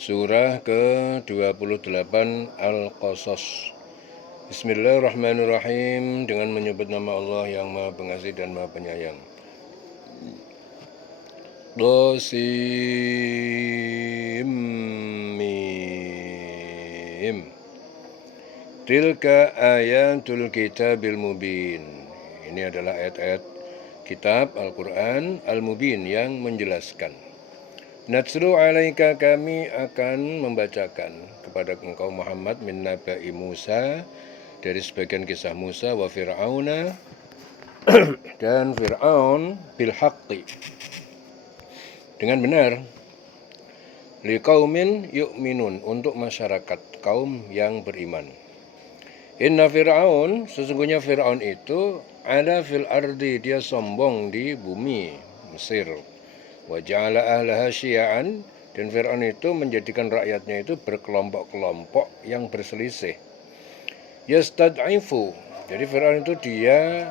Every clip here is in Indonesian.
Surah ke-28 Al-Qasas. Bismillahirrahmanirrahim. Dengan menyebut nama Allah yang Maha Pengasih dan Maha Penyayang. Qasim Mim. Tilka ayatul kitabil mubin. Ini adalah ayat-ayat kitab Al-Quran Al-Mubin yang menjelaskan. Natslu alaika, kami akan membacakan kepada engkau Muhammad min nabai Musa, dari sebagian kisah Musa, wa Fir'auna, dan Fir'aun, bil haqqi, dengan benar, liqaumin yu'minun, untuk masyarakat kaum yang beriman. Inna Fir'aun, sesungguhnya Fir'aun itu ada fil ardi, dia sombong di bumi Mesir. Wa ja'ala ahlaha syia'an, dan Fir'aun itu menjadikan rakyatnya itu berkelompok-kelompok yang berselisih. Yastad'ifu, jadi Fir'aun itu dia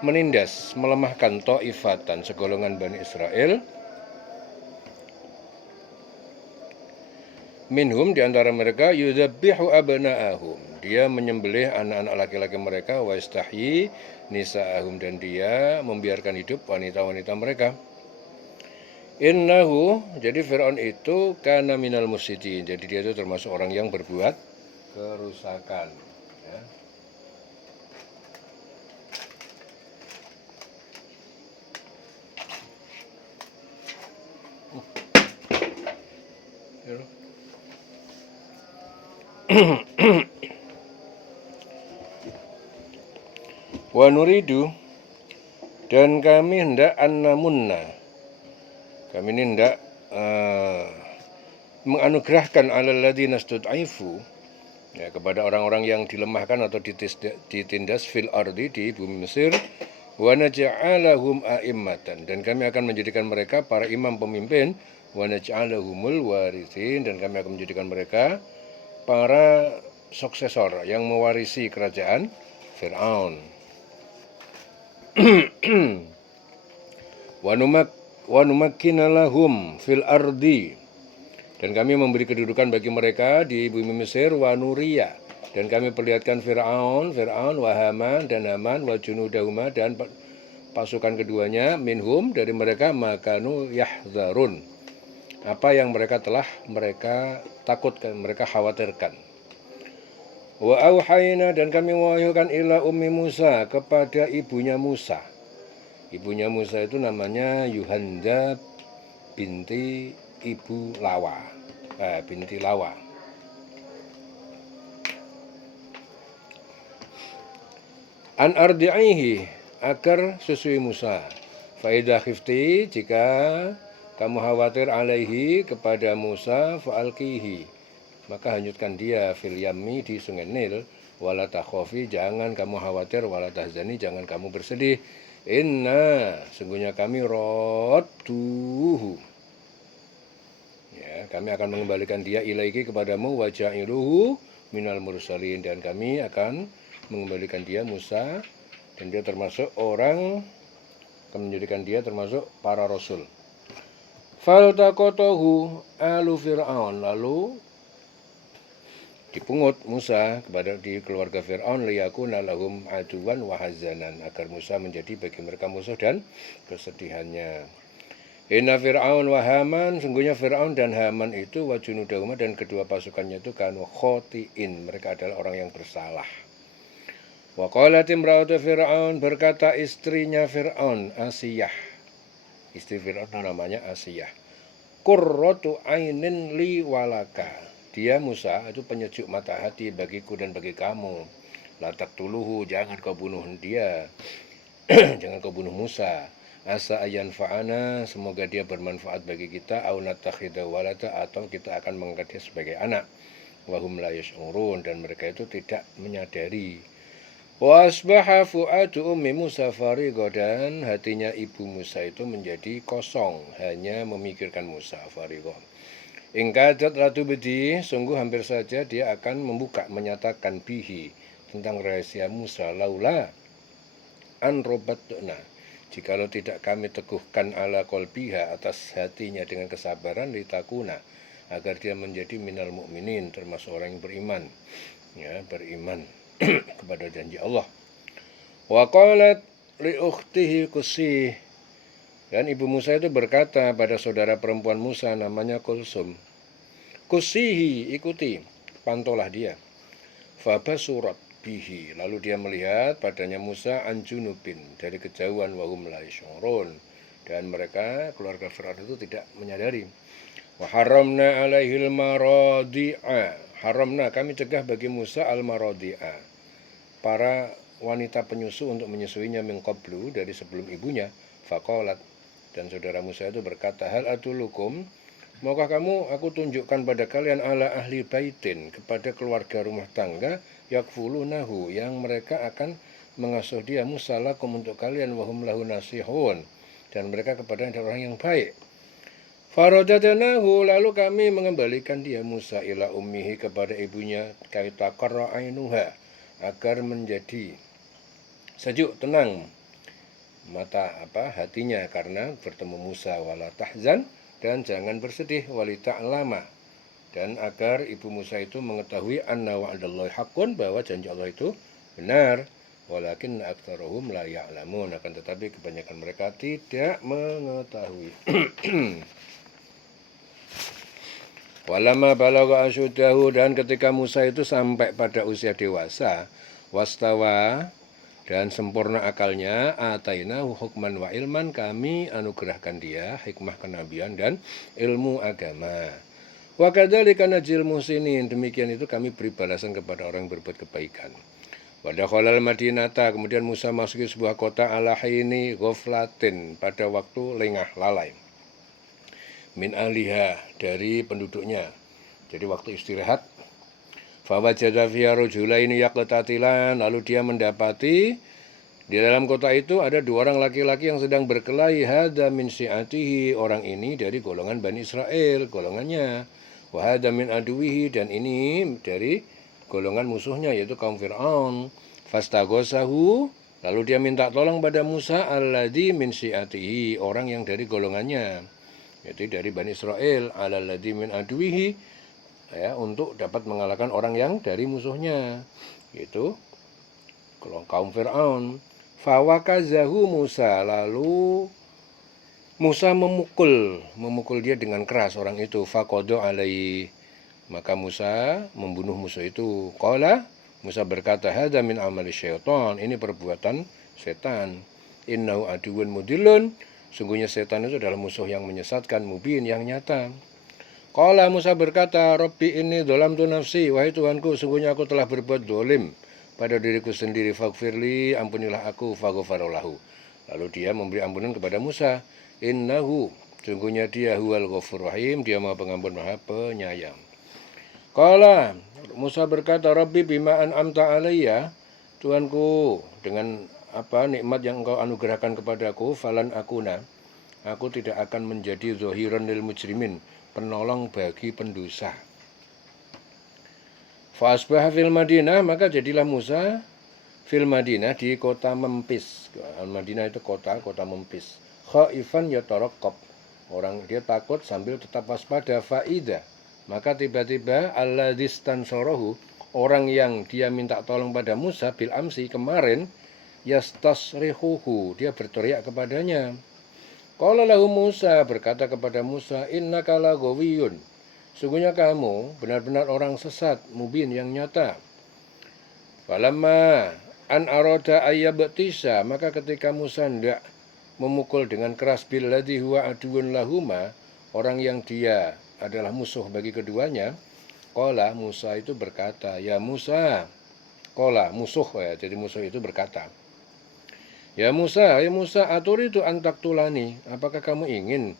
menindas, melemahkan ta'ifatan, segolongan Bani Israel. Minhum, diantara mereka, yudhabbihu abna'ahum, dia menyembelih anak-anak laki-laki mereka, wa yastahyi nisa'ahum, dan dia membiarkan hidup wanita-wanita mereka. Innahu, jadi Fir'aun itu kana minal mufsidin, jadi dia itu termasuk orang yang berbuat kerusakan. Ya. Wa nuridu, dan kami hendak annamunna, kami ini hendak menganugerahkan alal ladzina stud'ifu, ya, kepada orang-orang yang dilemahkan atau ditindas fil ardi, di bumi Mesir. Wa naj'alahum a'immatan, dan kami akan menjadikan mereka para imam pemimpin. Wa naj'alahumul warithin, dan kami akan menjadikan mereka para suksesor yang mewarisi kerajaan Fir'aun. Wa numakkina lahum fil ardi, dan kami memberi kedudukan bagi mereka di bumi Mesir. Wa nuriya, dan kami perlihatkan Fir'aun, wa Haman, dan Haman, wa junudahuma, dan pasukan keduanya, minhum, dari mereka, makanu yahzarun, apa yang mereka telah mereka takutkan, mereka khawatirkan. Wa auhayna, dan kami mewahyukan ila ummi Musa, kepada ibunya Musa. Ibunya Musa itu namanya Yuhanda binti Ibu Lawa, binti Lawa. An ardi'ihi, agar susui Musa. Faidah khifti, jika kamu khawatir alaihi, kepada Musa, fa'alkihi, maka hanyutkan dia, fil yammi, di sungai Nil. Wala takhofi, jangan kamu khawatir, wala tahzani, jangan kamu bersedih. Inna, sungguhnya kami radduhu, ya, kami akan mengembalikan dia ilaiki, kepadamu, wa ja'iluhu minal mursalin, dan kami akan mengembalikan dia Musa, dan dia termasuk orang, akan menjadikan dia termasuk para rasul. Faltaqatahu alu Fir'aun, lalu dipungut Musa kepada di keluarga Fir'aun, liyakuna lahum aduwan wa hazanan, agar Musa menjadi bagi mereka musuh dan kesedihannya. Inna Fir'aun wa Haman, sungguhnya Fir'aun dan Haman itu, wa junudahuma, dan kedua pasukannya itu, kanu khotiin, mereka adalah orang yang bersalah. Wa qalat imra'atu Fir'aun, berkata istrinya Fir'aun, Asiyah, istri Fir'aun namanya Asiyah, qurratu ainin li walaka, dia Musa itu penyejuk mata hati bagiku dan bagi kamu. La taqtuluhu, jangan kau bunuh dia, jangan kau bunuh Musa. Asa ayan fa'ana, semoga dia bermanfaat bagi kita, au natakhidahu walada, atau kita akan mengangkat dia sebagai anak. Wahum la yash'urun, dan mereka itu tidak menyadari. Wa asbaha fu'adu ummi Musa farigo, dan hatinya ibu Musa itu menjadi kosong, hanya memikirkan Musa. Farigo, ingkadat ratu bedi, sungguh hampir saja dia akan membuka, menyatakan bihi, tentang rahasia Musa, laula an robatna, jikalau tidak kami teguhkan ala kolbiha, atas hatinya dengan kesabaran, litakuna, agar dia menjadi minal mukminin, termasuk orang yang beriman, ya, beriman kepada janji Allah. Wa qalat li ukhtihi Qusih, dan ibu Musa itu berkata pada saudara perempuan Musa namanya Kulsum, Qusihi, ikuti, pantaulah dia. Fabasurat bihi, lalu dia melihat padanya Musa anjunubin, dari kejauhan, wahum la yash'urun, dan mereka keluarga Fir'aun itu tidak menyadari. Wa haramna alaihil maradi'a, haramna, kami cegah bagi Musa al maradi'a, para wanita penyusu untuk menyusuinya min qablu, dari sebelum ibunya. Faqalat, dan saudara Musa itu berkata, hal adulukum, maukah kamu aku tunjukkan pada kalian ala ahli baitin, kepada keluarga rumah tangga, yakfulunahu, yang mereka akan mengasuh dia, musalakum, untuk kalian, wahum lahu nasihun, dan mereka kepada orang yang baik. Faradadnahu, lalu kami mengembalikan dia Musa ila ummihi, kepada ibunya, kaita qarra ainuha, agar menjadi sejuk, tenang hatinya karena bertemu Musa, wala tahzan, dan jangan bersedih, walita lama, dan agar ibu Musa itu mengetahui anna wa'dallahi haqqun, bahwa janji Allah itu benar, walakin aktsarahum la ya'lamun, akan tetapi kebanyakan mereka tidak mengetahui. Walamma balagha asyuddahu, dan ketika Musa itu sampai pada usia dewasa, wastawa, dan sempurna akalnya, atainahu hukman wa ilman, kami anugerahkan dia hikmah kenabian dan ilmu agama. Wa kadzalika najzil muhsinin, demikian itu kami beri balasan kepada orang yang berbuat kebaikan. Wa dakhalal madinata, kemudian Musa masuki sebuah kota ala hini ghaflatin, pada waktu lengah lalai, min ahliha, dari penduduknya, jadi waktu istirahat. Fawajada fiha rajulaini yaqtatilan, lalu dia mendapati di dalam kota itu ada dua orang laki-laki yang sedang berkelahi. Hadza min syi'atihi, orang ini dari golongan Bani Israel, golongannya. Wa hadza min aduwihi, dan ini dari golongan musuhnya, yaitu kaum Fir'aun. Fastaghosahu, lalu dia minta tolong pada Musa, alladzi min syi'atihi, orang yang dari golongannya, yaitu dari Bani Israel, alladzi min aduwihi, ya, untuk dapat mengalahkan orang yang dari musuhnya, yaitu kaum Fir'aun. Fawakazahu Musa, lalu Musa memukul dia dengan keras orang itu. Faqada alaihi, maka Musa membunuh musuh itu. Qala, Musa berkata, hadza min amali syaitan, ini perbuatan setan. Innahu aduwwun mudillun, sungguhnya setan itu adalah musuh yang menyesatkan, mubin, yang nyata. Qala, Musa berkata, Rabbi inni dzalamtu nafsi, wahai Tuhanku, sungguhnya aku telah berbuat dolim pada diriku sendiri, faghfirli, ampunilah aku, faghfara lahu. Lalu dia memberi ampunan kepada Musa. Innahu, sungguhnya dia huwal ghafurur rahim, dia Maha Pengampun, Maha Penyayang. Qala, Musa berkata, Rabbi bima an'amta alayya, Tuhanku, dengan apa nikmat yang engkau anugerahkan kepadaku, falan akuna, aku tidak akan menjadi zahiran lil mujrimin, penolong bagi pendosa. Fa asbaha fil Madinah, maka jadilah Musa fil Madinah, di kota Memphis. Al-Madinah itu kota Memphis. Khaifan yataraqqab, orang dia takut sambil tetap waspada. Faida, maka tiba-tiba alladzis tansarahu, orang yang dia minta tolong pada Musa bil amsi, kemarin, yastasrihuhu, dia berteriak kepadanya. Qala lahu Musa, berkata kepada Musa, innaka laghawiyyun, sungguhnya kamu benar-benar orang sesat, mubin, yang nyata. Falamma an arada ayyabtisa, maka ketika Musa hendak memukul dengan keras billadzi huwa aduwwun lahuma, orang yang dia adalah musuh bagi keduanya. Qala, Musa itu berkata, ya Musa, qala, musuh, ya, jadi musuh itu berkata, ya Musa, aturidu antaktulani, apakah kamu ingin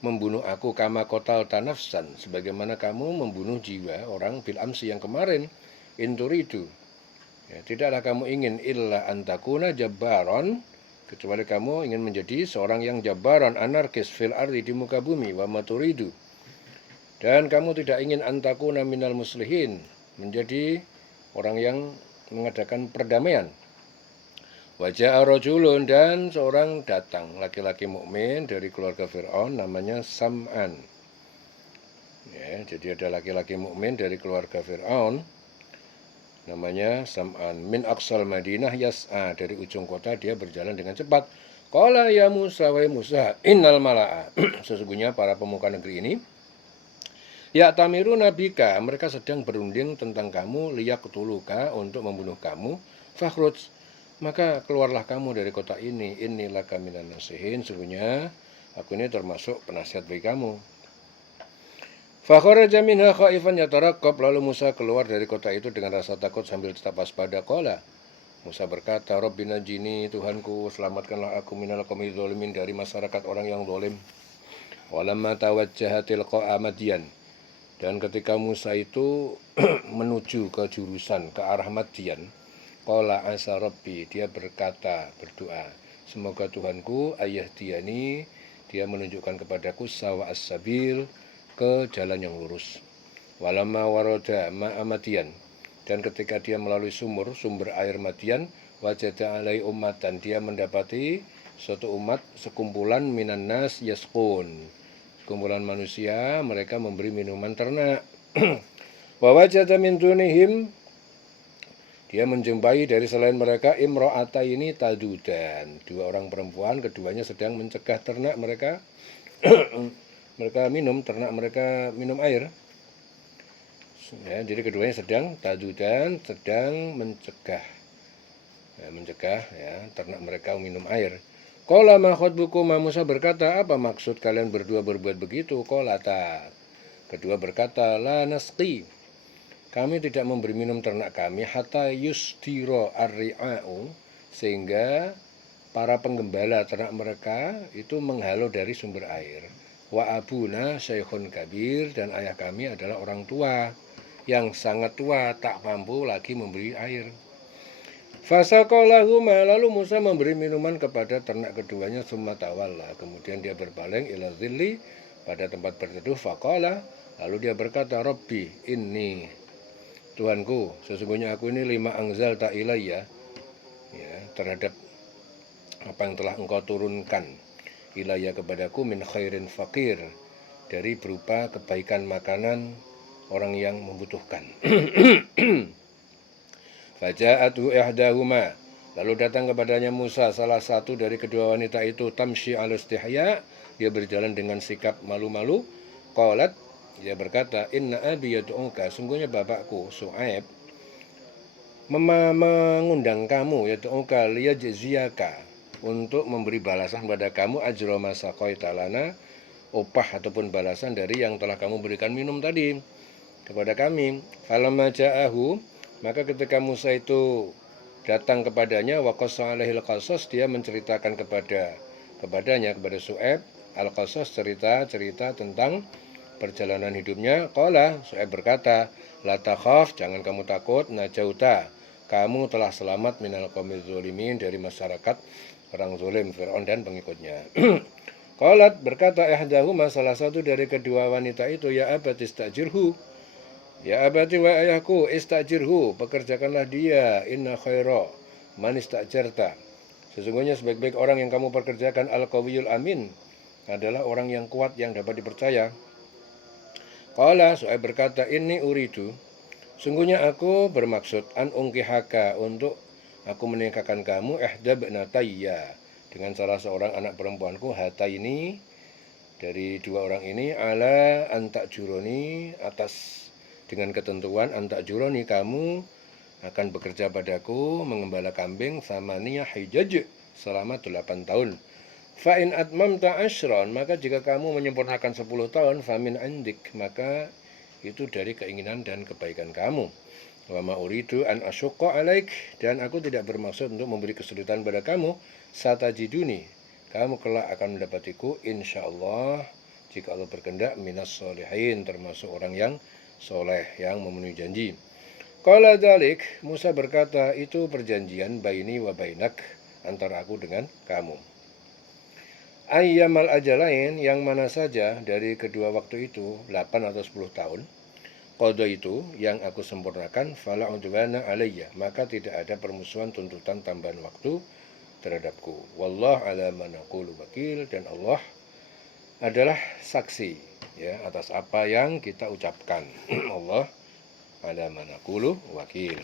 membunuh aku, kama qatal tanafsan, sebagaimana kamu membunuh jiwa orang bil amsi, yang kemarin. Inturidu, ya, tidaklah kamu ingin illa antakuna jabbaron, kecuali kamu ingin menjadi seorang yang jabbaron, anarkis fil ardi, di muka bumi. Wa maturidu, dan kamu tidak ingin antakuna minal muslihin, menjadi orang yang mengadakan perdamaian. Wajah rajulun, dan seorang datang, laki-laki mukmin dari keluarga Fir'aun, namanya Sam'an. Ya, jadi ada laki-laki mukmin dari keluarga Fir'aun, namanya Sam'an min aqsal Madinah yas'a, dari ujung kota dia berjalan dengan cepat. Qala ya Musa, wa Musa, innal mala'a, sesungguhnya para pemuka negeri ini, ya tamiru nabika, mereka sedang berunding tentang kamu, liyak tuluka, untuk membunuh kamu, fakhruj, maka keluarlah kamu dari kota ini laka minan nasihin, sesungguhnya aku ini termasuk penasihat bagi kamu. Fakharaja minha khaifan yataraqqab, lalu Musa keluar dari kota itu dengan rasa takut sambil tetap waspada. Qala, Musa berkata, Rabbi najini, Tuhanku, selamatkanlah aku minal qaumidz zalimin, dari masyarakat orang yang zalim. Walamma tawajjaha tilqa'a Madyan, dan ketika Musa itu menuju ke jurusan ke arah Madyan, qala asa Rabbi, dia berkata, berdoa, semoga Tuhanku ayahdiyani, dia menunjukkan kepadaku sawa as-sabil, ke jalan yang lurus. Walamma waroda ma'a Madyan, dan ketika dia melalui sumber air Madyan, wajada alai ummatan, dia mendapati suatu umat, sekumpulan minan nas yasqun, sekumpulan manusia, mereka memberi minuman ternak. Wa wajada min dunihim, dia menjumpai dari selain mereka imra'ataini tadudan, dua orang perempuan, keduanya sedang mencegah ternak mereka ternak mereka minum air. Ya, jadi keduanya sedang tadudan, sedang mencegah ya, ternak mereka minum air. Qala ma khatbukuma, Musa berkata, apa maksud kalian berdua berbuat begitu? Qala, kedua berkata, la nasqi, kami tidak memberi minum ternak kami, hatta yusdiro ar-ri'a'u, sehingga para penggembala ternak mereka itu menghalau dari sumber air. Wa abuna syekhun kabir, dan ayah kami adalah orang tua yang sangat tua, tak mampu lagi memberi air. Fasaqalahuma, lalu Musa memberi minuman kepada ternak keduanya, summa tawalla, kemudian dia berpaling ila zilli, pada tempat berteduh, faqala, lalu dia berkata, Rabbi inni, Tuhanku, sesungguhnya aku ini lima angzal ta ilayya, ya, terhadap apa yang telah engkau turunkan ilayya kepadaku, min khairin fakir, dari berupa kebaikan makanan orang yang membutuhkan. Faja'atu ihdahuma, lalu datang kepadanya Musa, salah satu dari kedua wanita itu, tamshi al-istihya, dia berjalan dengan sikap malu-malu. Qalat, dia berkata, inna abi yad'uka, sungguhnya bapakku Su'aib mengundang kamu, yad'uka liyajziyaka, untuk memberi balasan pada kamu, ajra ma saqaita lana, upah ataupun balasan dari yang telah kamu berikan minum tadi kepada kami. Falamma ja'ahu, maka ketika Musa itu datang kepadanya, waqassa alaihil qasas, dia menceritakan kepadanya Su'aib al-qasas, cerita tentang perjalanan hidupnya. Qala, Su'aib berkata, la takhaf, jangan kamu takut, najauta, kamu telah selamat minal qaumidz zalimin, dari masyarakat orang zalim, Fir'aun dan pengikutnya. Qalat, berkata ihdahuma, salah satu dari kedua wanita itu, ya abati istajirhu, ya abati wa ayahku, istajirhu, pekerjakanlah dia, inna khaira man istajarta, sesungguhnya sebaik-baik orang yang kamu pekerjakan, al-qawiyul amin, adalah orang yang kuat yang dapat dipercaya. Qala, Su'aib berkata, inni uridu, sungguhnya aku bermaksud, an ungkihaka, untuk aku menikahkan kamu, ihdabnatayya, dengan salah seorang anak perempuanku, hataini, dari dua orang ini, ala antak juroni, atas dengan ketentuan antak juroni, kamu akan bekerja padaku mengembala kambing samaniyah hijaj, selama 8 tahun. Fa'in atmamta ashron, maka jika kamu menyempurnakan 10 tahun, famin andik, maka itu dari keinginan dan kebaikan kamu. Wa ma uridu an asyqa alaik, dan aku tidak bermaksud untuk memberi kesulitan pada kamu. Satajiduni, kamu kelak akan mendapatiku, insyaallah, jika Allah berkehendak, minas solihin, termasuk orang yang soleh, yang memenuhi janji. Qala dzalik, Musa berkata, itu perjanjian baini wa bainak, antara aku dengan kamu. Ayyamal ajalain, yang mana saja dari kedua waktu itu, 8 atau 10 tahun, qada itu yang aku sempurnakan, fala udwana alayya, maka tidak ada permusuhan tuntutan tambahan waktu terhadapku. Wallah ala ma naqulu wakil, dan Allah adalah saksi ya atas apa yang kita ucapkan. Allah ala manaqulu wakil.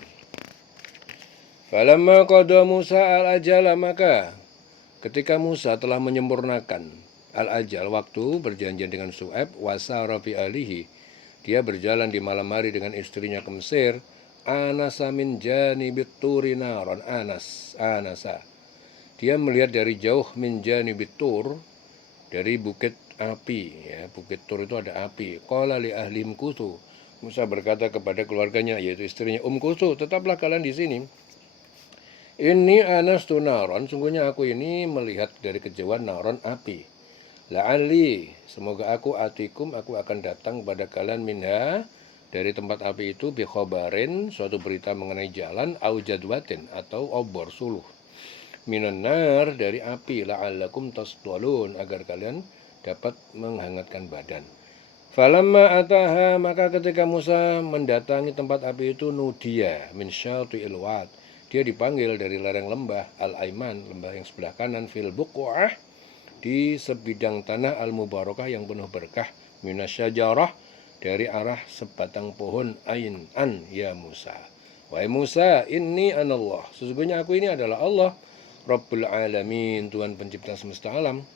Falamma qada Musa al-ajala, maka ketika Musa telah menyempurnakan al-ajal, waktu berjanjian dengan Syuaib, wasara fi alihi, dia berjalan di malam hari dengan istrinya ke Mesir, anasa min janibit turi naron, anasa. Dia melihat dari jauh min janibit tur, dari bukit api, ya, bukit tur itu ada api. Qala li ahli mkutu, Musa berkata kepada keluarganya, yaitu istrinya, Kutu, tetaplah kalian di sini. Ini anastu naron, sungguhnya aku ini melihat dari kejauhan naron api. La'ali, semoga aku akan datang pada kalian minha, dari tempat api itu, bi khobarin, suatu berita mengenai jalan, au jadwatin, atau obor suluh. Minan nar, dari api, la'allakum tasdalun, agar kalian dapat menghangatkan badan. Falamma ataha, maka ketika Musa mendatangi tempat api itu, nudia min syati'il wad, dia dipanggil dari lereng lembah al-aiman, lembah yang sebelah kanan, fil buq'ah, di sebidang tanah al-mubarakah yang penuh berkah, minasyajarah, dari arah sebatang pohon, ain an ya Musa. Wahai Musa, inni anallah, sesungguhnya aku ini adalah Allah, Rabbul alamin, Tuhan pencipta semesta alam.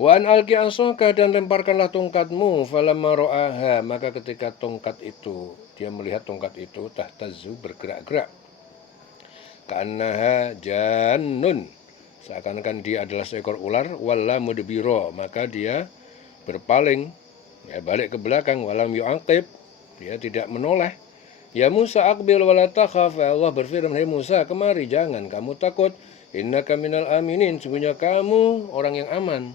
Wa an alqi asaka, dan lemparkanlah tongkatmu, falamma ra'aha, maka ketika tongkat itu, dia melihat tongkat itu, tahtazzu, bergerak-gerak, ka'annaha jannun, seakan-akan dia adalah seekor ular, walla mudbiro, maka dia berpaling, ya, balik ke belakang, walam yu'aqib, dia tidak menoleh. Ya Musa aqbil wala takhaf, Allah berfirman, hai Musa, kemari, jangan kamu takut, innaka minal aminin, sungguhnya kamu orang yang aman.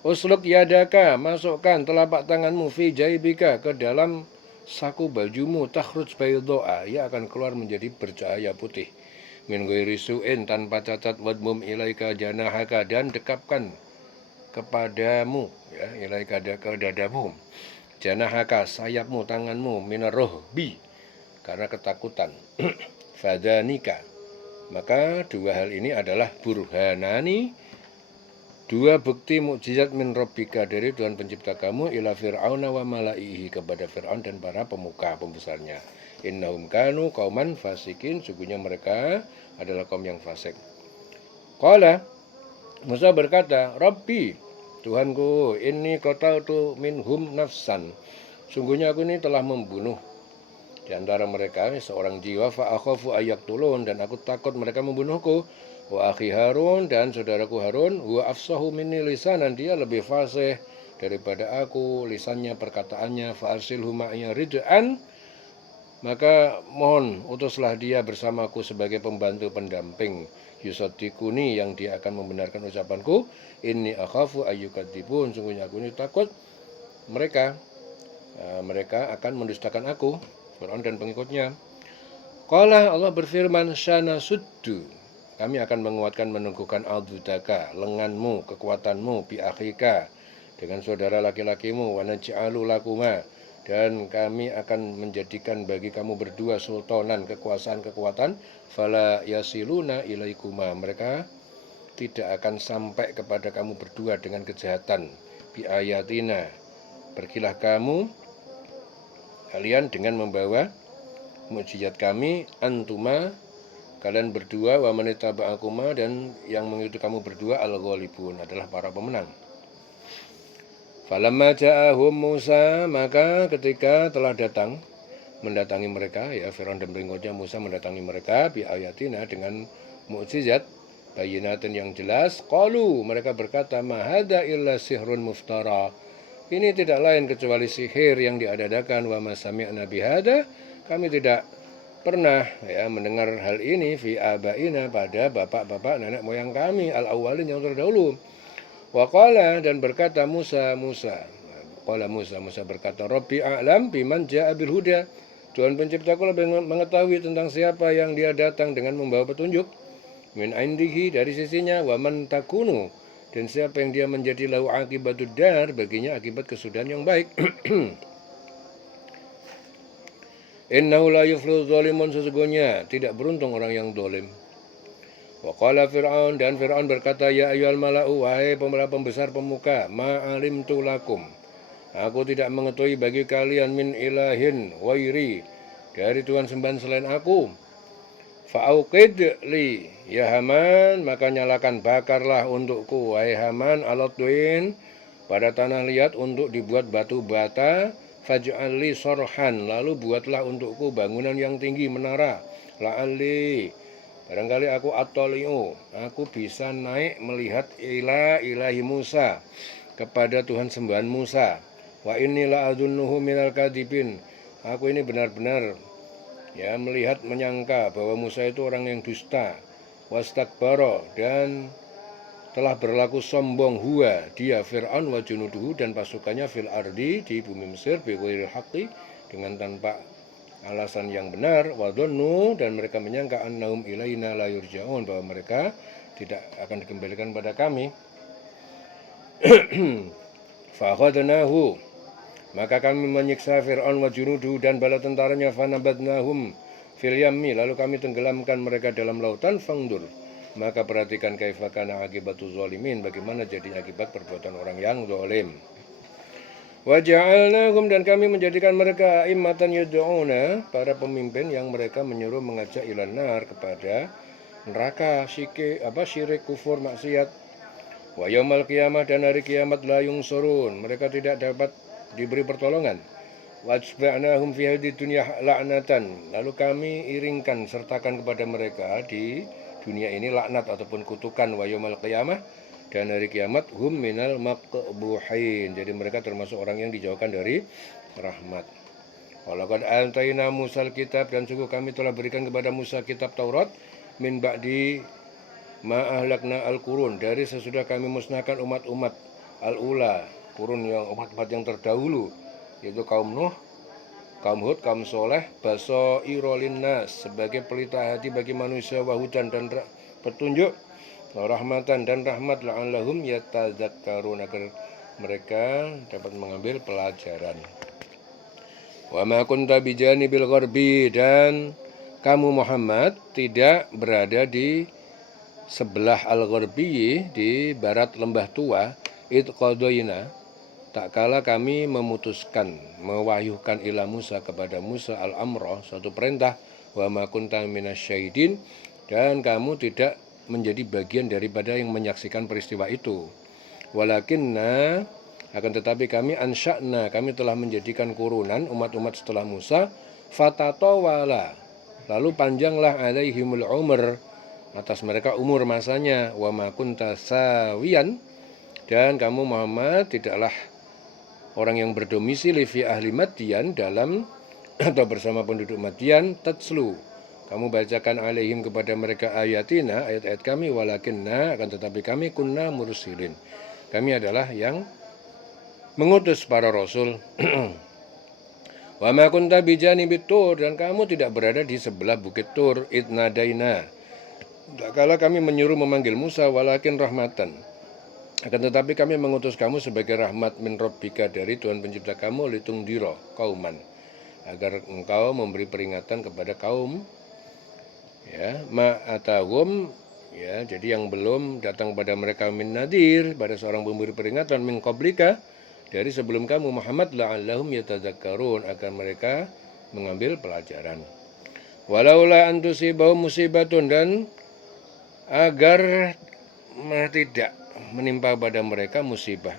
Usluk yadaka, masukkan telapak tanganmu, fi jaibika, ke dalam saku bajumu, takhruj baydoa, ia akan keluar menjadi bercahaya putih, min ghairi su'in, tanpa cacat, wadmum ilaika janahaka, dan dekapkan kepadamu, ya, ilaika ke dadamu, janahaka, sayapmu, tanganmu, minar rohbi, karena ketakutan. Fadhanika, maka dua hal ini adalah burhanani, dua bukti mukjizat min rabbika, dari Tuhan pencipta kamu, ila fir'auna wa malaihi, kepada Fir'aun dan para pemuka pembesarnya. Innahum kanu qauman fasikin, sungguhnya mereka adalah kaum yang fasik. Qala, Musa berkata, Rabbi, Tuhanku, inni qataltu minhum nafsan, sungguhnya aku ini telah membunuh di antara mereka seorang jiwa, fa akhafu ayaktulun, dan aku takut mereka membunuhku. Wa akhi Harun, dan saudaraku Harun, huwa afsahu minni lisanan, dia lebih fasih daripada aku lisannya, perkataannya, fa arsilhu ma'ya rid'an, maka mohon utuslah dia bersamaku sebagai pembantu pendamping, yusaddiquni, yang dia akan membenarkan ucapanku, inni akhafu ayyukadzibun, sungguhnya aku ini takut mereka akan mendustakan aku, Fir'aun dan pengikutnya. Qala, Allah berfirman, syana suddu, kami akan menguatkan, meneguhkan aldudaka, lenganmu, kekuatanmu, bi akhika, dengan saudara laki-lakimu, wa naj'alu lakuma, dan kami akan menjadikan bagi kamu berdua sultanan, kekuasaan, kekuatan, fala yasiluna ilaikuma, mereka tidak akan sampai kepada kamu berdua dengan kejahatan, bi ayatina, pergilah kalian dengan membawa mukjizat kami, antuma, kalian berdua, wa manitaba'akuma, dan yang mengikuti kamu berdua, al-ghalibun, adalah para pemenang. Falamma ja'ahum Musa, maka ketika telah mendatangi mereka, ya, Fir'aun dan pengikutnya, Musa mendatangi mereka, bi ayatina, dengan mukjizat, bayinatin, yang jelas, qalu, mereka berkata, ma hadza illa sihrun muftara, ini tidak lain kecuali sihir yang diadakan, wa ma sami'na bihadza, kami tidak pernah, ya, mendengar hal ini, fi abaina, pada bapak-bapak nenek moyang kami, al-awwalin, yang terdahulu. Wa qala, dan berkata Musa berkata, Rabbi a'lam biman ja'a bil huda, Tuhan penciptaku lebih mengetahui tentang siapa yang dia datang dengan membawa petunjuk, min indihi, dari sisinya, wa man takunu, dan siapa yang dia menjadi lahu akibatud dar, baginya akibat kesudahan yang baik. Innahu la yuflihu dzalimun, sesungguhnya tidak beruntung orang yang zalim. Wa qala Fir'aun, dan Fir'aun berkata, ya ayyuhal mala'u, wahai pembesar pemuka, ma'alimtu lakum, aku tidak mengetahui bagi kalian min ilahin wairi, dari Tuhan sembahan selain aku. Fa'auqid li ya Haman, maka nyalakan bakarlah untukku wahai Haman alatwin, pada tanah liat untuk dibuat batu bata. Faj'al li sorhan, lalu buatlah untukku bangunan yang tinggi, menara. La'alli, barangkali aku atoli'u, aku bisa naik melihat ilahi Musa, kepada Tuhan sembahan Musa. Wa inni la'adunnuhu minal kadibin, aku ini benar-benar melihat menyangka bahwa Musa itu orang yang dusta. Wastakbara, dan telah berlaku sombong huwa, dia Fir'aun wa junuduhu, dan pasukannya fil ardi, di bumi Mesir, bighairil haqqi, dengan tanpa alasan yang benar. Wa dhannu, dan mereka menyangka annahum ilaina la yurja'un, bahwa mereka tidak akan dikembalikan pada kami. Fa akhadnahu, maka kami menyiksa Fir'aun wa junuduhu dan bala tentaranya. Fanabadnahum fil yammi, lalu kami tenggelamkan mereka dalam lautan. Fangdur, maka perhatikan kaifa kana akibatu zalimin, bagaimana jadi akibat perbuatan orang yang zalim. Wa ja'alnahum, dan kami menjadikan mereka a'immatan yad'una, para pemimpin yang mereka menyuruh mengajak ilan nar, kepada neraka, syirik, kufur, maksiat. Wa yaumal qiyamah, dan hari kiamat, la yungsurun, mereka tidak dapat diberi pertolongan. Wajba'nahum fi hadid dunya la'natan, lalu kami iringkan, sertakan kepada mereka di dunia ini laknat ataupun kutukan. Wa yaumal qiyamah, dan hari kiamat, hum minal maqbuhin, jadi mereka termasuk orang yang dijauhkan dari rahmat. Walaqad ataina Musal kitab, dan sungguh kami telah berikan kepada Musa kitab Taurat, min ba'di ma'ahlakna al-qurun, dari sesudah kami musnahkan umat-umat al-ula, kurun yang umat-umat yang terdahulu, yaitu kaum Nuh, kaum Hud, kaum Soleh, basaira linnas, sebagai pelita hati bagi manusia, wahudan, dan petunjuk, rahmatan, dan rahmat, la'allahum yatadzakkarun, agar mereka dapat mengambil pelajaran. Wa ma kunta bijanibil gharbi, dan kamu Muhammad tidak berada di sebelah al-gharbi, di barat lembah tua. Id qadaina, tak kala kami memutuskan, mewahyukan ila Musa, kepada Musa, al-amra, suatu perintah. Wa ma kunta minasyahidin, dan kamu tidak menjadi bagian daripada yang menyaksikan peristiwa itu. Walakinna, akan tetapi kami ansya'na, kami telah menjadikan kurunan umat-umat setelah Musa. Fatatawala, lalu panjanglah alaihimul umur, atas mereka umur masanya. Wa ma kunta sawiyan, dan kamu Muhammad tidaklah orang yang berdomisili fi ahli Madian, dalam atau bersama penduduk Madian. Tatslu, kamu bacakan alaihim, kepada mereka, ayatina, ayat-ayat kami. Walakinna, akan tetapi kami, kunna mursilin, kami adalah yang mengutus para rasul. Wa ma kunta bijanibit tur, dan kamu tidak berada di sebelah bukit Tur. Idnadaina, tak kala kami menyuruh memanggil Musa. Walakin rahmatan, akan tetapi kami mengutus kamu sebagai rahmat min rabbika, dari Tuhan pencipta kamu, litungdiro kauman, agar engkau memberi peringatan kepada kaum, ma'atahum, jadi yang belum datang pada mereka, min nadir, pada seorang pemberi peringatan, min qablika, dari sebelum kamu Muhammad, la'allahum yatadzakkarun, agar mereka mengambil pelajaran. Walaula antusibahum musibatun, dan agar tidak menimpa pada mereka musibah,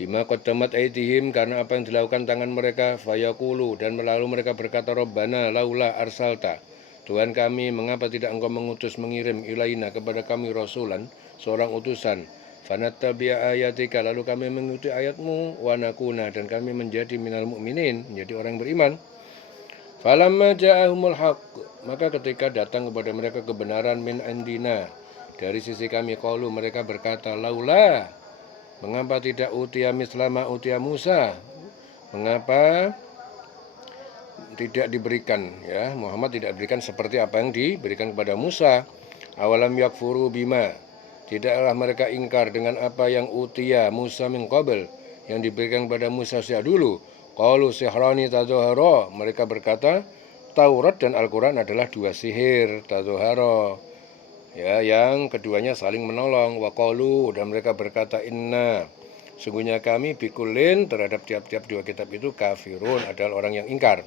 bima qaddamat aydihim, karena apa yang dilakukan tangan mereka. Fayaqulu, dan lalu mereka berkata, Rabbana laula arsalta, Tuhan kami, mengapa tidak engkau mengutus, mengirim, ilaina, kepada kami, rasulan, seorang utusan. Fanattabi'a ayatika, lalu kami mengikuti ayatmu. Wa nakuna, dan kami menjadi minal mu'minin, menjadi orang yang beriman. Falamma ja'ahumul haqq, maka ketika datang kepada mereka kebenaran, min indina, dari sisi kami, qalu, mereka berkata, laula, mengapa tidak utia mislama utia Musa, mengapa tidak diberikan, Muhammad tidak diberikan seperti apa yang diberikan kepada Musa. Awalam yakfuru bima, tidaklah mereka ingkar dengan apa yang utia Musa min qabl, yang diberikan kepada Musa sejak dulu. Qalu sihrani tadhahara, mereka berkata Taurat dan Al-Quran adalah dua sihir, tadhahara, Ya, yang keduanya saling menolong. Waqalu, dan mereka berkata, inna, sungguhnya kami bikulin terhadap tiap-tiap dua kitab itu kafirun, adalah orang yang ingkar.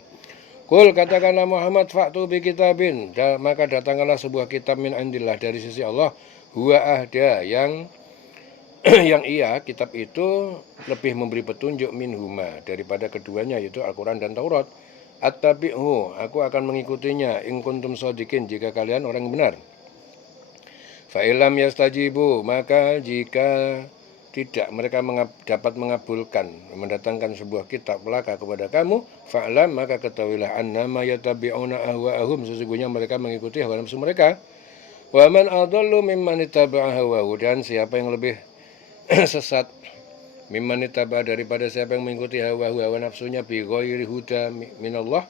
Kul, katakanlah Muhammad, fa'tu bi kitabin, maka datangkanlah sebuah kitab min indillah, dari sisi Allah, huwa ahda, yang yang kitab itu lebih memberi petunjuk minhuma, daripada keduanya, yaitu Al-Quran dan Taurat. Attabi'hu, aku akan mengikutinya, in kuntum shodikin, jika kalian orang benar. Fa'ilam yastajibu, maka jika tidak mereka dapat mengabulkan, mendatangkan sebuah kitab laka kepada kamu, fa'lam, maka ketahuilah annama yatabi'una ahwa'ahum, sesungguhnya mereka mengikuti hawa nafsu mereka. Wa man adallu mimman ittaba'a hawahu, dan siapa yang lebih sesat mimman ittaba'a, daripada siapa yang mengikuti hawa nafsunya, bi ghairi huda minallah,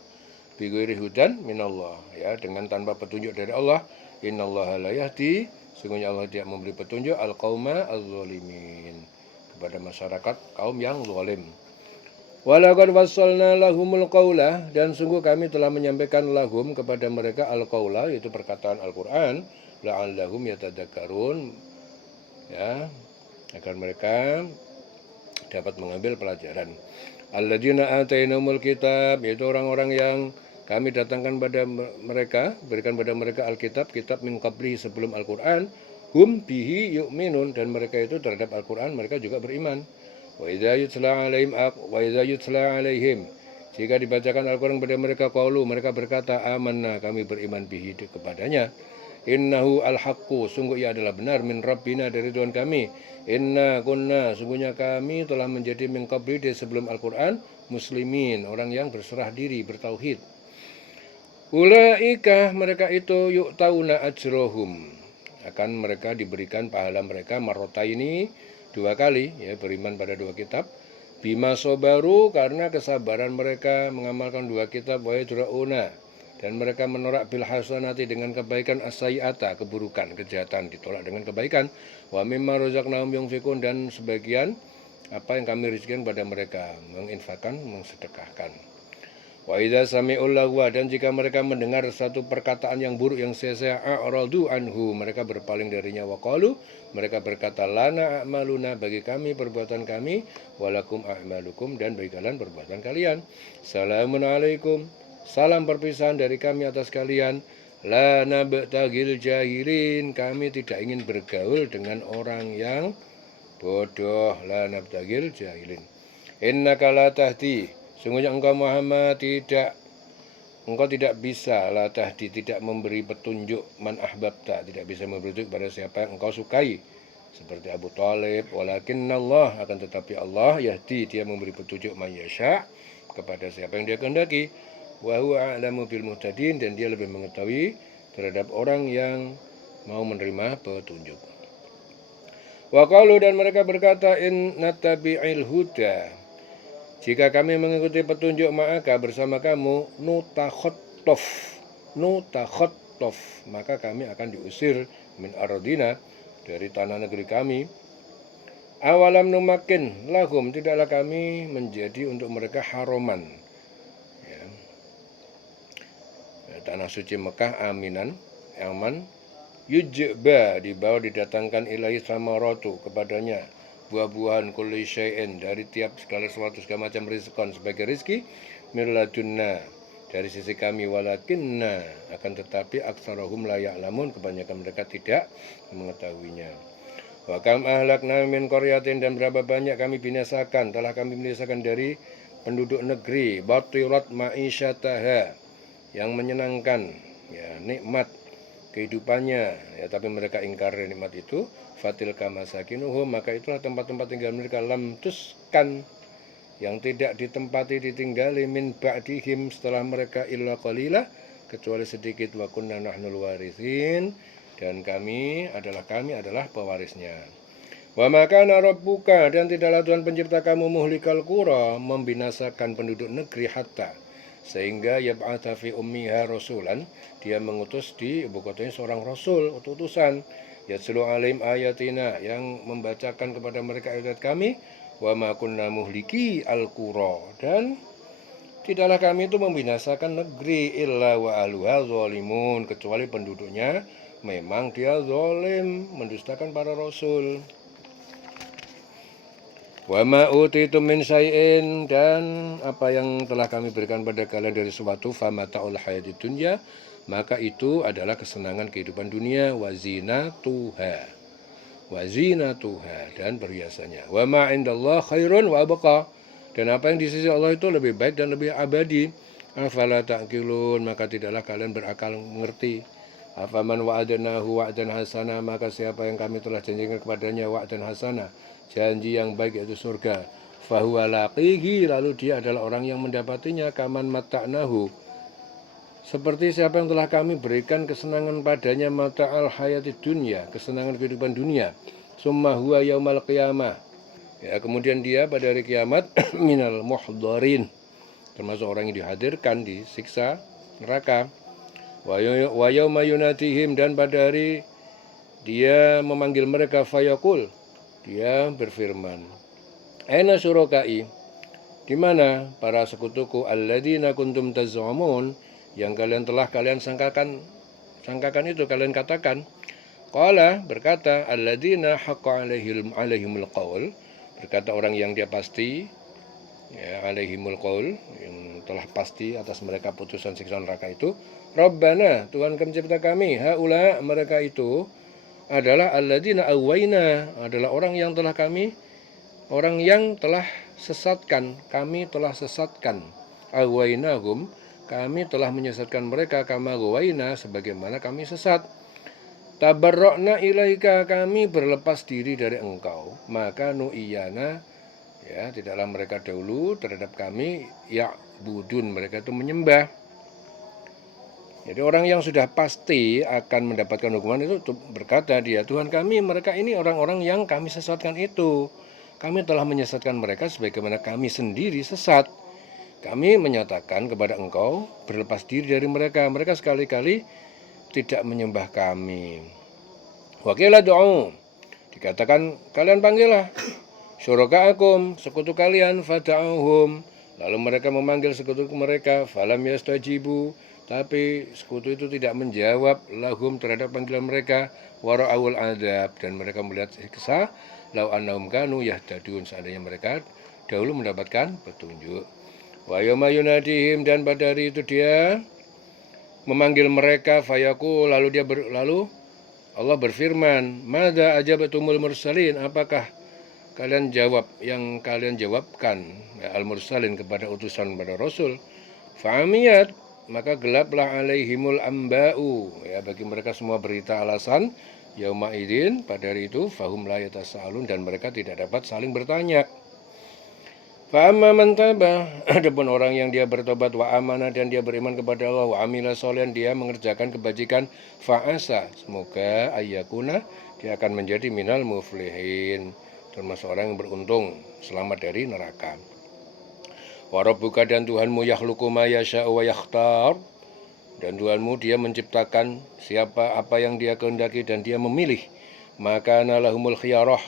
bi ghairi hudan minallah, ya, dengan tanpa petunjuk dari Allah. Innallaha la yahdi, sungguhnya Allah tidak memberi petunjuk al-qauma az-zalimin, kepada masyarakat kaum yang zalim. Walaqad wassalna lahumul qaula, dan sungguh kami telah menyampaikan lahum, kepada mereka, al-qaula, yaitu perkataan Al-Qur'an, la'allahum yatadzakkarun, ya, agar mereka dapat mengambil pelajaran. Alladzina atainahumul kitab, yaitu orang-orang yang kami datangkan pada mereka, berikan pada mereka Alkitab, kitab min qabli, sebelum Al-Quran, hum bihi yu'minun, dan mereka itu terhadap Al-Quran mereka juga beriman. Wa idza yutla alaihim, jika dibacakan Al-Quran kepada mereka, qalu, mereka berkata, amanna, kami beriman bihi, kepadanya. Innahu al-haqqu, sungguh ia adalah benar, min rabbina, dari Tuhan kami. Inna kunna, sungguhnya kami telah menjadi min qabli, sebelum Al-Quran, muslimin, orang yang berserah diri, bertauhid. Ulaika, mereka itu, yu'tauna ajrohum, akan mereka diberikan pahala mereka marrotaini, dua kali, ya, beriman pada dua kitab. Bima sobaru, karena kesabaran mereka mengamalkan dua kitab. Wa yadrauna, dan mereka menolak bil hasanati, dengan kebaikan, as-sayyi'ata, keburukan, kejahatan ditolak dengan kebaikan. Wa mimma razaqnahum yunfikun, dan sebagian apa yang kami rizkikan pada mereka, menginfakkan, mensedekahkan. Wa idza sami'ul lagwa, dan jika mereka mendengar satu perkataan yang buruk, yang sia-sia, a'radu anhu, mereka berpaling darinya. Wa qalu, mereka berkata, lana a'maluna, bagi kami perbuatan kami, walakum a'malukum, dan bagi kalian perbuatan kalian. Salamun alaikum, salam perpisahan dari kami atas kalian. La nabtagil jahilin, kami tidak ingin bergaul dengan orang yang bodoh. La nabtagil jahilin. Innaka la tahdi, sungguhnya engkau Muhammad engkau tidak bisa, la tahdi, tidak memberi petunjuk, man ahbabta, tidak bisa memberi petunjuk pada siapa yang engkau sukai, seperti Abu Thalib. Walakinnallah, akan tetapi Allah, yahdi, dia memberi petunjuk, man yasha, kepada siapa yang dia kehendaki. Wa huwa a'lamu bil muhtadin, dan dia lebih mengetahui terhadap orang yang mau menerima petunjuk. Wa qalu, dan mereka berkata, in nattabi'il huda, jika kami mengikuti petunjuk maka bersama kamu, nutakhotof, maka kami akan diusir, min ardina, dari tanah negeri kami. Awalam numakin lahum, tidaklah kami menjadi untuk mereka haroman, ya, tanah suci Mekah, aminan, aman, yujba, dibawa didatangkan ilahi samaratu, kepadanya buah-buahan, kulli syai'in, dari tiap segala sesuatu, segala macam rizqan, sebagai rizki, mirladunna, dari sisi kami. Walakinna, akan tetapi, aksarahum la ya'lamun, kebanyakan mereka tidak mengetahuinya. Wa kam ahlakna min qaryatin, dan berapa banyak kami binasakan, telah kami binasakan dari penduduk negeri, batirat ma'isyataha, yang menyenangkan, ya, nikmat kehidupannya, ya, tapi mereka ingkar nikmat itu. Fatilka masakinuhum, maka itulah tempat-tempat tinggal mereka, lam tuskan, yang tidak ditempati, ditinggali, min ba'dihim, setelah mereka, illa qalila, kecuali sedikit. Wa kunna nahnul warithin, dan kami adalah pewarisnya. Wa makana rabbuka, dan tidaklah Tuhan pencipta kamu, muhlikal qura, membinasakan penduduk negeri, hatta, sehingga yab'atha fi ummiha rasulan, dia mengutus di ibu kotanya seorang rasul, utusan, yatlu alim ayatina, yang membacakan kepada mereka ayat kami. Wa ma kunna muhliki al-qura, dan tidaklah kami itu membinasakan negeri, illa wa ahluha zalimun, kecuali penduduknya memang dia zalim, mendustakan para rasul. Wa ma utitum min syai'in, dan apa yang telah kami berikan pada kalian dari sesuatu, famata'ul hayatid dunya, maka itu adalah kesenangan kehidupan dunia, wa zinatuha dan perhiasannya. Wa ma indallah khairun wa abqa, dan apa yang di sisi Allah itu lebih baik dan lebih abadi. Afala ta'qilun, maka tidaklah kalian berakal mengerti. Afaman wa'adnahu wa'dan hasana, maka siapa yang kami telah janjikan kepadanya wa'dan hasana, janji yang baik, yaitu surga, fahuwa laqihi, lalu dia adalah orang yang mendapatinya, kaman mata'nahu, seperti siapa yang telah kami berikan kesenangan padanya, mata'al hayati dunya, kesenangan kehidupan dunia, summa huwa yaumal qiyamah, ya, kemudian dia pada hari kiamat minal muhdharin, termasuk orang yang dihadirkan di siksa neraka. Wa yauma yunatihim, dan pada hari dia memanggil mereka, fayaqul, dia berfirman, aina syurakai, di mana para sekutuku, alladzina kuntum taz'umun, yang kalian sangkakan itu, kalian katakan. Qala, berkata, alladzina haqqa alaihimul qaul, berkata orang yang dia pasti, ya, alaihimul qaul, yang telah pasti atas mereka putusan siksa neraka itu, Rabbana, Tuhan pencipta kami, haula, mereka itu adalah alladzina awaina, adalah orang yang telah sesatkan, kami telah sesatkan. Awainahum, kami telah menyesatkan mereka, kama gawaina, sebagaimana kami sesat. Tabarra'na ilaika, kami berlepas diri dari engkau, maka nu'iyana, ya, tidaklah mereka dahulu terhadap kami, ya budun, mereka itu menyembah. Jadi orang yang sudah pasti akan mendapatkan hukuman itu berkata dia, Tuhan kami, mereka ini orang-orang yang kami sesatkan itu. Kami telah menyesatkan mereka sebagaimana kami sendiri sesat. Kami menyatakan kepada engkau, berlepas diri dari mereka. Mereka sekali-kali tidak menyembah kami. Wakilah do'u, dikatakan kalian panggillah syuraka'akum, sekutu kalian, fada'uhum, lalu mereka memanggil sekutu mereka, falam yastajibu, tapi sekutu itu tidak menjawab, lahum, terhadap panggilan mereka, wara'awul adab, dan mereka melihat siksa, lau annahum kanu yahtadun, seandainya mereka dahulu mendapatkan petunjuk. Wa yawma yunadihim, dan pada hari itu dia memanggil mereka, fayaqul, lalu Allah berfirman, madza ajabatumul mursalin, apakah kalian jawab yang kalian jawabkan, ya, al-mursalin, kepada utusan pada Rasul. Fa'amiyat, maka gelaplah alaihimul amba'u, ya, bagi mereka semua berita alasan, yauma idin, pada hari itu, fahum la yatasa'alun, dan mereka tidak dapat saling bertanya. Fa'amma man taba, adapun orang yang dia bertobat, wa amana, dan dia beriman kepada Allah, wa amila sholihan, dia mengerjakan kebajikan, fa'asa, semoga ayyakuna, dia akan menjadi minal muflihin, termasuk orang yang beruntung, selamat dari neraka. Wa rabbuka, dan Tuhanmu, yakhluqu ma yasha'u wa yakhtar, dan Tuhanmu dia menciptakan apa yang dia kehendaki dan dia memilih. Maka nalahumul khiyarah,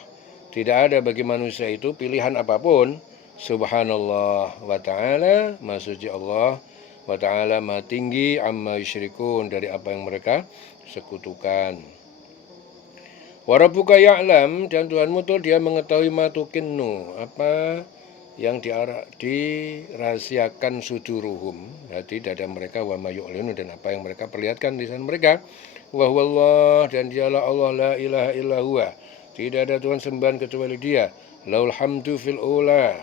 tidak ada bagi manusia itu pilihan apapun. Subhanallah wa ta'ala, maha suci Allah, wa ta'ala, maha tinggi, amma yusyrikun, dari apa yang mereka sekutukan. Wa rabbuka ya'lam, dan Tuhanmu tuh dia mengetahui ma tukinnu, apa yang dirahasiakan suduruhum, hati dada mereka, wa ma yu'linu, dan apa yang mereka perlihatkan di sana mereka. Wa huwallah, dan dialah Allah, la ilaha illa huwa, tidak ada Tuhan sembahan kecuali dia. Laul hamdu fil ula,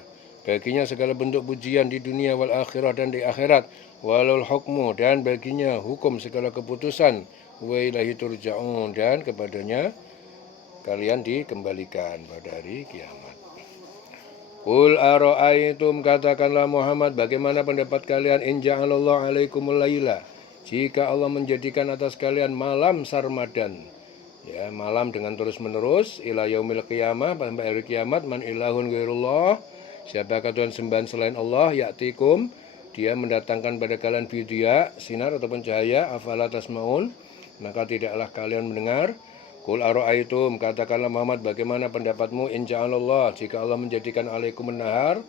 baginya segala bentuk pujian di dunia wal akhirah, dan di akhirat. Walul hukmu, dan baginya hukum segala keputusan. Wa ilahi turja'un, dan kepadanya kalian dikembalikan pada hari kiamat. Qul ara'aitum, katakanlah Muhammad, bagaimana pendapat kalian, in ja'alallahu alaikumul laila, jika Allah menjadikan atas kalian malam sarmadan, ya, malam dengan terus menerus, ila yaumil qiyamah, sampai hari kiamat, man ilahun ghairullah, siapakah Tuhan sembahan selain Allah, ya'tikum, dia mendatangkan pada kalian bidiya, sinar ataupun cahaya, afala tasma'un, maka tidaklah kalian mendengar. Qul ara'aitum, katakanlah Muhammad, bagaimana pendapatmu, in ja'alallah, jika Allah menjadikan alaikumun nahar,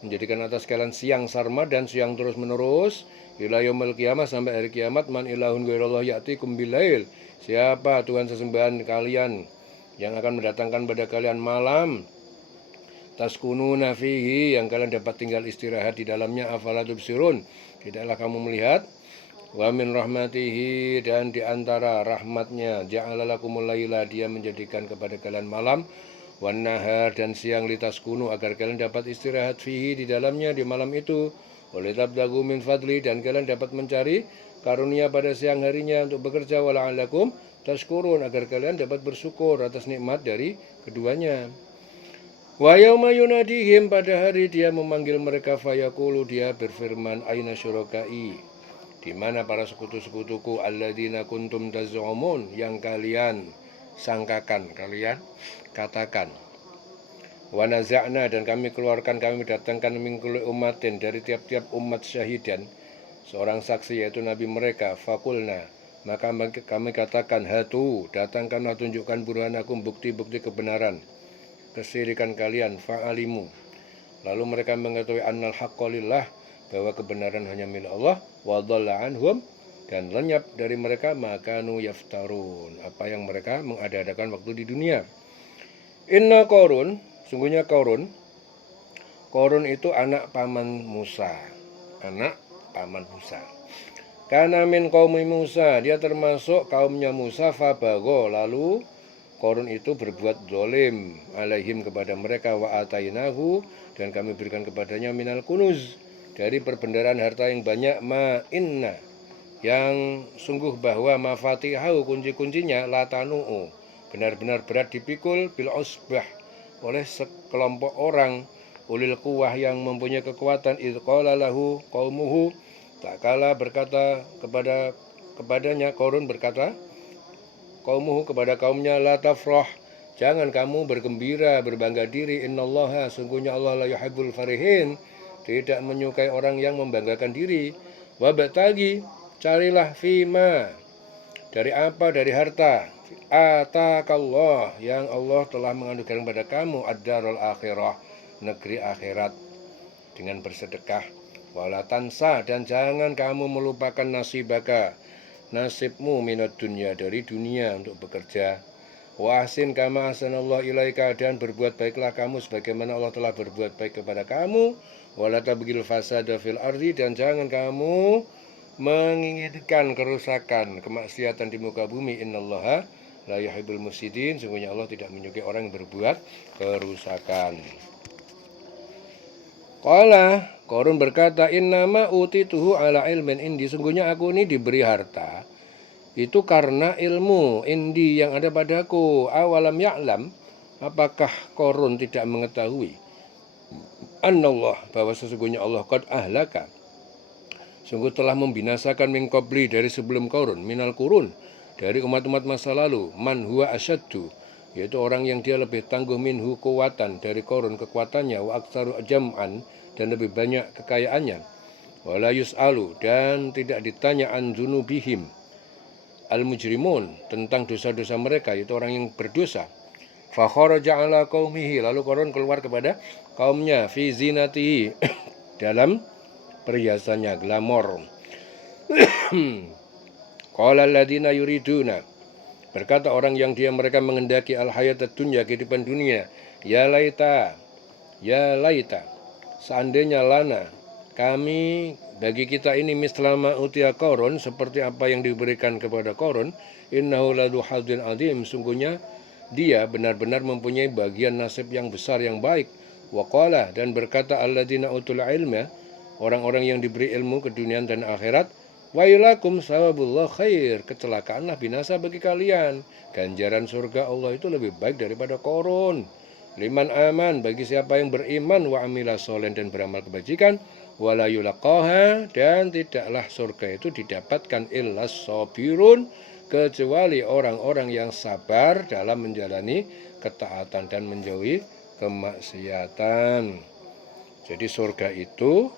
menjadikan atas kalian siang sarmadan, siang terus menerus, ila yaumil qiyamah, sampai hari kiamat. Man ilahun ghairallah ya'tikum bilail, siapa Tuhan sesembahan kalian yang akan mendatangkan pada kalian malam, taskununa fihi, yang kalian dapat tinggal istirahat di dalamnya, afala tubsirun, tidaklah kamu melihat. Wa min rahmatihi, dan di antara rahmatnya, ja'ala lakumul laila, dia menjadikan kepada kalian malam, wan nahar, dan siang, litaskunu, agar kalian dapat istirahat fihi, di dalamnya, di malam itu, walitabtagu min fadli, dan kalian dapat mencari karunia pada siang harinya untuk bekerja, wala'alakum tashkurun, agar kalian dapat bersyukur atas nikmat dari keduanya. Wa yauma yunadihim, pada hari dia memanggil mereka, fayaqulu, dia berfirman, aina syurakai, di mana para sekutu-sekutuku, alladzina kuntum taz'umun, yang kalian sangkakan, kalian katakan. Wa naza'na, dan kami keluarkan, kami datangkan min kulli ummatin, dari tiap-tiap umat, syahidan, seorang saksi, yaitu nabi mereka. Fakulna, maka kami katakan, hatu, datangkanlah, tunjukkan burhanakum, bukti-bukti kebenaran kesirikan kalian. Fa'alimu, lalu mereka mengetahui annal haqqa lillah, bahwa kebenaran hanya milik Allah. Wa dhalla anhum, dan lenyap dari mereka, makanu yaftarun, apa yang mereka mengada-adakan waktu di dunia. Inna Qarun, sungguhnya Qarun itu anak paman Musa, anak paman Musa. Kana min qaumi Musa, dia termasuk kaumnya Musa. Fabago, lalu Qarun itu berbuat zalim, alaihim, kepada mereka. Wa atainahu, dan kami berikan kepadanya, minal kunuz, dari perbendaharaan harta yang banyak. Ma inna, yang sungguh bahwa, mafatihahu, kunci-kuncinya, latanu'u, benar-benar berat dipikul, bil usbah, oleh sekelompok orang, ulil quwah, yang mempunyai kekuatan. Idh qala lahu qaumuhu, tak kala berkata kepadanya, Qarun berkata, qaumuhu, kepada kaumnya, la tafrah, jangan kamu bergembira, berbangga diri. Innallaha, sungguhnya Allah, la yuhibbul farihin, tidak menyukai orang yang membanggakan diri. Wabtagi, carilah, fima, dari apa, dari harta, atakallah, yang Allah telah menganugerahkan kepada kamu, ad-darul akhirah, negeri akhirat, dengan bersedekah. Wala tansa, dan jangan kamu melupakan nasibaka, nasibmu, minat dunia, dari dunia, untuk bekerja. Wa ahsin kama ahsanallahu ilaika, dan berbuat baiklah kamu sebagaimana Allah telah berbuat baik kepada kamu. Wala tabghil fasada fil ardi, dan jangan kamu menginginkan kerusakan, kemaksiatan di muka bumi. Innallaha la yuhibbul mufsidin, sungguhnya Allah tidak menyukai orang yang berbuat kerusakan. Qala, Qarun berkata, innama utituhu ala ilmin indi, sungguhnya aku ini diberi harta itu karena ilmu indi yang ada padaku. Awalam ya'lam, apakah Qarun tidak mengetahui, annallah, bahwa sesungguhnya Allah, qad ahlaka, sungguh telah membinasakan, min qabli, dari sebelum Qarun, minal qurun, dari umat-umat masa lalu, man huwa asyaddu, yaitu orang yang dia lebih tangguh, minhu, kuwatan, dari Qarun kekuatannya, wa aktsaru jam'an, dan lebih banyak kekayaannya. Wala yus'alu, dan tidak ditanya, an dzunubihim, al-mujrimun, tentang dosa-dosa mereka, yaitu orang yang berdosa. Fa kharaja ala qaumihi, lalu Qarun keluar kepada kaumnya, fi zinatihi, dalam perhiasannya, glamor. Qala alladziina yuriduna, berkata orang yang mereka menghendaki, al-hayatad dunya, kehidupan dunia, ya laita, seandainya lana, kami, bagi kita ini, mislama utia Qarun, seperti apa yang diberikan kepada Qarun. Innahu ladu hadzin adzim, sungguhnya dia benar-benar mempunyai bagian nasib yang besar, yang baik. Wa qala, dan berkata, alladzina utul ilma, orang-orang yang diberi ilmu ke dunia dan akhirat, wailakum sawabullah khair, kecelakaanlah, binasa bagi kalian, ganjaran surga Allah itu lebih baik daripada Qarun. Liman aman, bagi siapa yang beriman, wa amila sholen, dan beramal kebajikan, wala yulaqaha, dan tidaklah surga itu didapatkan illas sabirun, kecuali orang-orang yang sabar dalam menjalani ketaatan dan menjauhi kemaksiatan. Jadi surga itu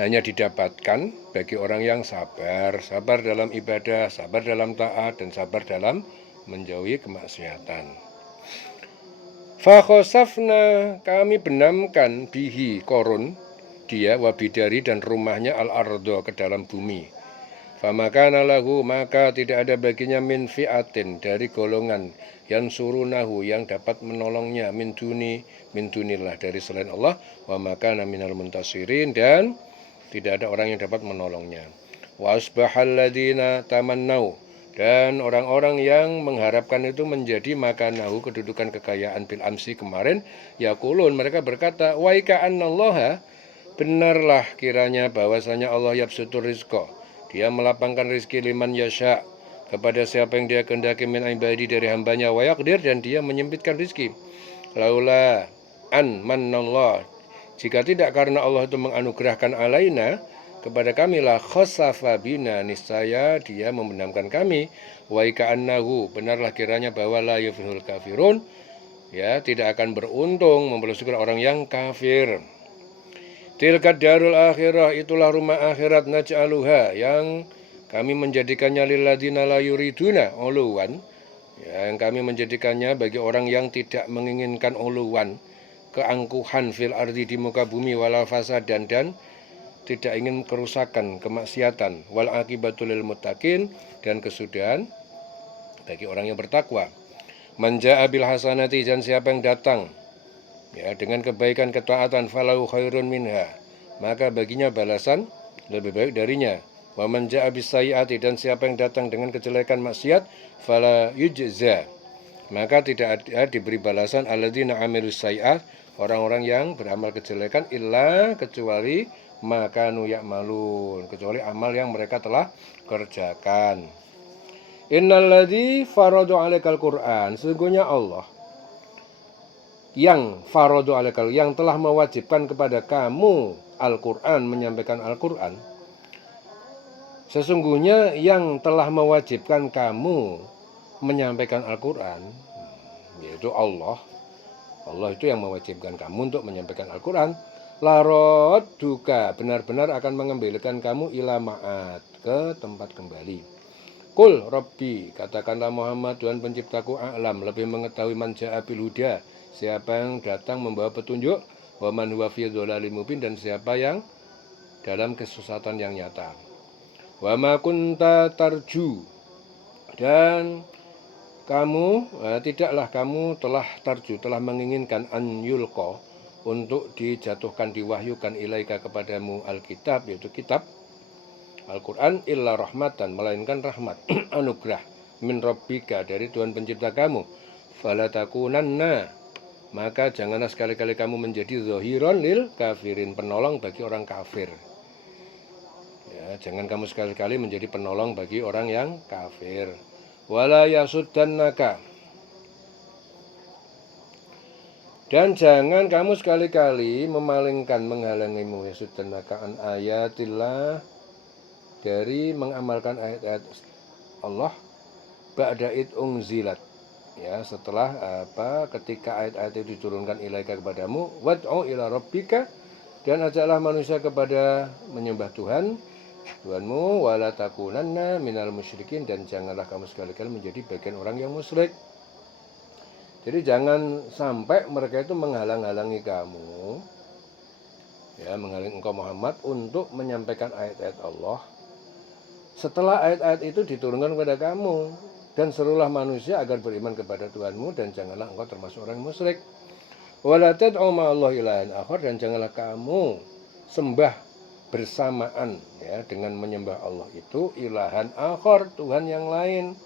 hanya didapatkan bagi orang yang sabar, sabar dalam ibadah, sabar dalam taat, dan sabar dalam menjauhi kemaksiatan. Fakhosafna, kami benamkan bihi korun, dia wabidari dan rumahnya al-ardo ke dalam bumi. Famakana lahu, maka tidak ada baginya min fi'atin dari golongan yang surunahu yang dapat menolongnya min dunillah dari selain Allah, wa makana minal muntasirin, dan tidak ada orang yang dapat menolongnya. Wa asbahal ladina tamannau, dan orang-orang yang mengharapkan itu menjadi makanahu kedudukan kekayaan bil amsi kemarin, yaqulun, mereka berkata, wa ika annallaha, benarlah kiranya bahwasanya Allah yabsutur rizqa, dia melapangkan rizki liman yasha, kepada siapa yang dia kehendaki min ibadi dari hambanya, wa yaqdir, dan dia menyempitkan rizki. Laula an mannallah, jika tidak karena Allah itu menganugerahkan alaina, kepada kami, la khosafa bina, niscaya dia membenamkan kami, wa ika annahu, benarlah kiranya bahwa la yuflihul kafirun, ya tidak akan beruntung mempersyukur orang yang kafir. Tilka darul akhirah, itulah rumah akhirat, naj'aluha, yang kami menjadikannya lilladina la yuriduna uluwan, yang kami menjadikannya bagi orang yang tidak menginginkan uluwan, keangkuhan fil ardi, di muka bumi, walal fasadan, dan tidak ingin kerusakan, kemaksiatan, wal akibatul lil muttaqin, dan kesudahan bagi orang yang bertakwa. Manja abil hasanati, dan siapa yang datang ya dengan kebaikan ketaatan, falahu khairun minha, maka baginya balasan lebih baik darinya. Wa manja abis sayiati, dan siapa yang datang dengan kejelekan maksiat, fala yujza, maka tidak ada diberi balasan alladzina amilus sayiat, orang-orang yang beramal kejelekan, illa, kecuali makanu ya'malun, kecuali amal yang mereka telah kerjakan. Innalladzi faradu 'alaikal Qur'an, sesungguhnya Allah yang faradu 'alaikal, yang telah mewajibkan kepada kamu Al-Qur'an, menyampaikan Al-Qur'an. Sesungguhnya yang telah mewajibkan kamu menyampaikan Al-Qur'an, yaitu Allah. Allah itu yang mewajibkan kamu untuk menyampaikan Al-Qur'an. Larot duka, benar-benar akan mengembalikan kamu ila ma'at, ke tempat kembali. Kul Rabbi, katakanlah Muhammad, Tuhan penciptaku a'lam, lebih mengetahui man ja'a bil huda, siapa yang datang membawa petunjuk, wa man huwa fi dhalalim mubin, dan siapa yang dalam kesesatan yang nyata. Wa ma kunta tarju, dan kamu tidaklah kamu telah tarju, telah menginginkan an yulqa, untuk dijatuhkan, diwahyukan ilaika kepadamu alkitab, yaitu kitab Al-Quran, illa rahmatan, melainkan rahmat, anugerah, min rabbika, dari Tuhan pencipta kamu. Fala takunanna, maka janganlah sekali-kali kamu menjadi zahiron lil kafirin, penolong bagi orang kafir. Ya, jangan kamu sekali-kali menjadi penolong bagi orang yang kafir. Wala yasuddannaka, dan jangan kamu sekali-kali memalingkan, menghalangimu, yasuddannaka an ayatillah, dari mengamalkan ayat-ayat Allah, ba'da id unzilat, ya setelah ketika ayat-ayat itu diturunkan ilaika kepadamu, wad'u ila rabbika, dan ajaklah manusia kepada menyembah Tuhanmu, wala takunanna minal musyrikin, dan janganlah kamu sekali-kali menjadi bagian orang yang musyrik. Jadi jangan sampai mereka itu menghalang-halangi kamu, ya menghalangi engkau Muhammad untuk menyampaikan ayat-ayat Allah setelah ayat-ayat itu diturunkan kepada kamu, dan serulah manusia agar beriman kepada Tuhanmu, dan janganlah engkau termasuk orang musyrik. Wala tad'u ma'allahi ilahan akhar, dan janganlah kamu sembah bersamaan, ya dengan menyembah Allah itu, ilahan akhar, Tuhan yang lain.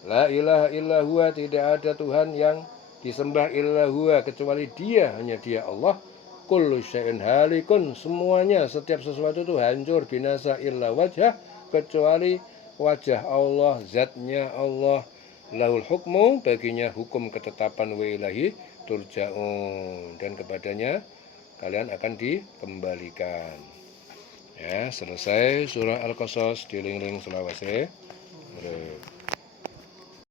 La ilaha illa huwa, tidak ada Tuhan yang disembah illa huwa, kecuali dia, hanya dia Allah. Kullu syai'in halikun, semuanya, setiap sesuatu itu hancur, binasa, illa wajhah, kecuali wajah Allah, zatnya Allah. Lahul hukmu, baginya hukum ketetapan, wa ilahi turja'un, dan kepadanya kalian akan dikembalikan. Ya, selesai surah Al-Qasas, diling-ling selawase.